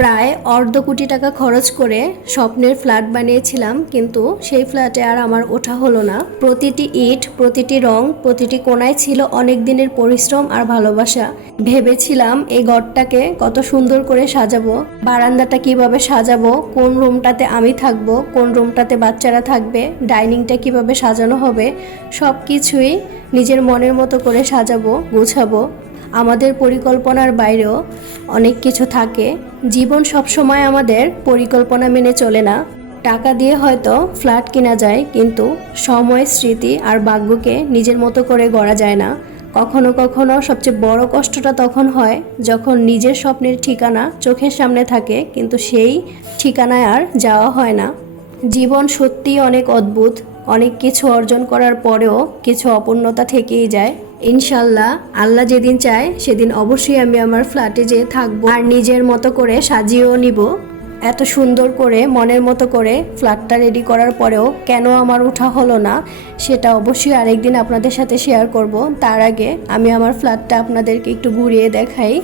প্রায় অর্ধ কোটি টাকা খরচ করে স্বপ্নের ফ্ল্যাট বানিয়েছিলাম, কিন্তু সেই ফ্ল্যাটে আর আমার ওঠা হলো না। প্রতিটি ইট, প্রতিটি রং, প্রতিটি কোণায় ছিল অনেক দিনের পরিশ্রম আর ভালোবাসা। ভেবেছিলাম এই ঘরটাকে কত সুন্দর করে সাজাবো, বারান্দাটা কিভাবে সাজাবো, কোন রুমটাতে আমি থাকবো, কোন রুমটাতে বাচ্চারা থাকবে, ডাইনিংটা কিভাবে সাজানো হবে, সব কিছুই নিজের মনের মতো করে সাজাবো, গুছাবো। আমাদের পরিকল্পনার বাইরেও অনেক কিছু থাকে। জীবন সবসময় আমাদের পরিকল্পনা মেনে চলে না। টাকা দিয়ে হয়তো ফ্ল্যাট কেনা যায়, কিন্তু সময়, স্মৃতি আর ভাগ্যকে নিজের মতো করে গড়া যায় না। কখনো কখনো সবচেয়ে বড় কষ্টটা তখন হয় যখন নিজের স্বপ্নের ঠিকানা চোখের সামনে থাকে, কিন্তু সেই ঠিকানায় আর যাওয়া হয় না। জীবন সত্যিই অনেক অদ্ভুত। অনেক কিছু অর্জন করার পরেও কিছু অপূর্ণতা থেকেই যায়। ইনশাল্লাহ আল্লাহ যেদিন চায় সেদিন অবশ্যই আমি আমার ফ্ল্যাটে যেয়ে থাকবো আর নিজের মতো করে সাজিয়েও নিব। এত সুন্দর করে মনের মতো করে ফ্ল্যাটটা রেডি করার পরেও কেন আমার ওঠা হলো না, সেটা অবশ্যই আরেকদিন আপনাদের সাথে শেয়ার করব। তার আগে আমি আমার ফ্ল্যাটটা আপনাদেরকে একটু ঘুরিয়ে দেখাই।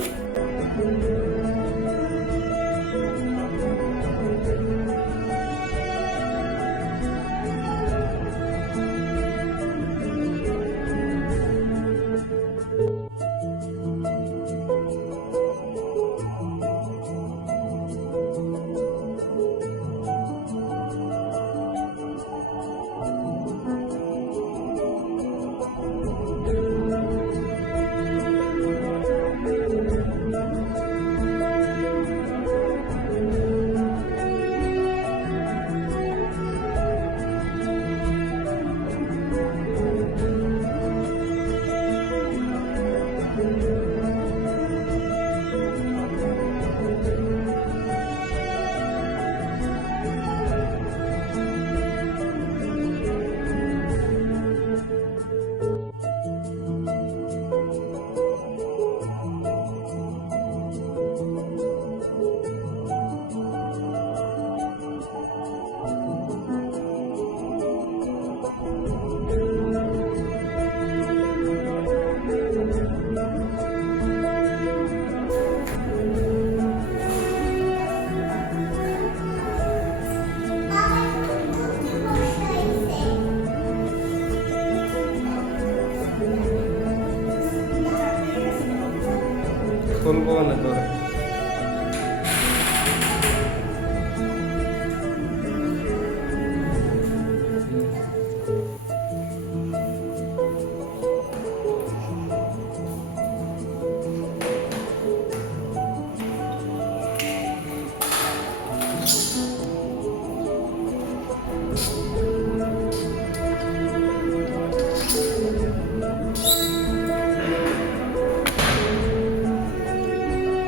খুলবো না করে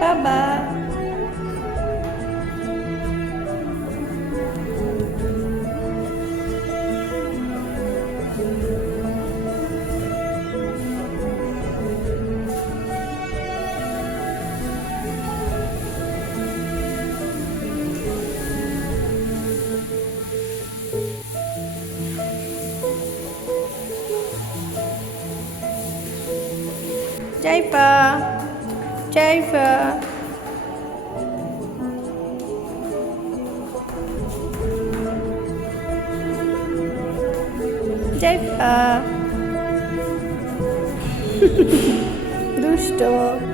বাবা Jaifa, Jaifa, Jaifa. Dusto.